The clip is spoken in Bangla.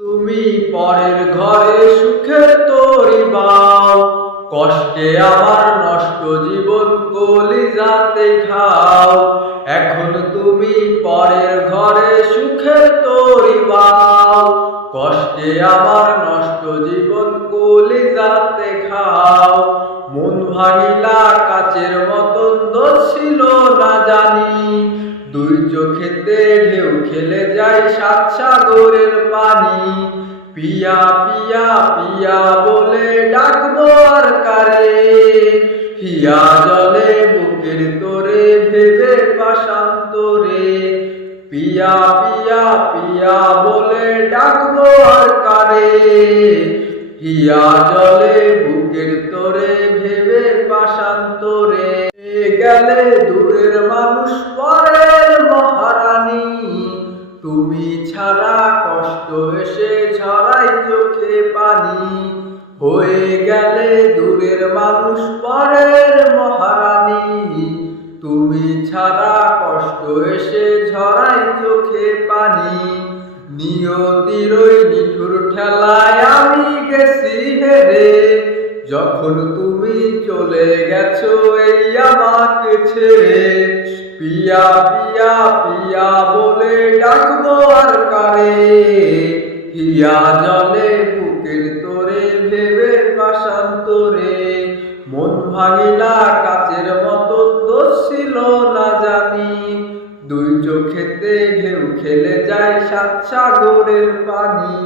তুমি পরের ঘরে সুখের তরি বাও, কষ্টে আমার নষ্ট জীবন কলিজাতে খাও। এখন তুমি পরের ঘরে সুখের তরি বাও, কষ্টে আমার নষ্ট জীবন কলিজাতে খাও। মন ভাঙিলা কাচের মতন দোষ ছিল না জানি, দুই চোখেতে ঢেউ খেলে যায় সাত সাগরের পানি। পিয়া পিয়া পিয়া বলে ডাকবো আর কারে, হিয়া জলে বুকের তোরে ভেবে পাশান্তরে। পিয়া পিয়া পিয়া বলে ডাকবো আর কারে, হিয়া জলে বুকের তোরে ভেবে পাশান্তরে। গেলে দূরের মানুষ পরের মহারানী, তুমি ছাড়া কষ্ট এসে ঝরাই চোখে পানি। হয়ে গেলে দূরের মানুষ পরের মহারানী, তুমি ছাড়া কষ্ট এসে ঝরাই চোখে পানি। নিয়তির ওই নিঠুর ঠেলায় আমি গেছি হেরে, যখন তুমি চলে গেছো এই আমাকে ছেড়ে। পিয়া পিয়া পিয়া বলে ডাকবো আর কারে, হিয়া জলে বুকের তোরে ভেবে পাশান্তরে। মন ভাঙিলা কাচের মতো দোষ ছিল না জানি, দুই চোখেতে ঢেউ খেলে যায় সাত সাগরের পানি।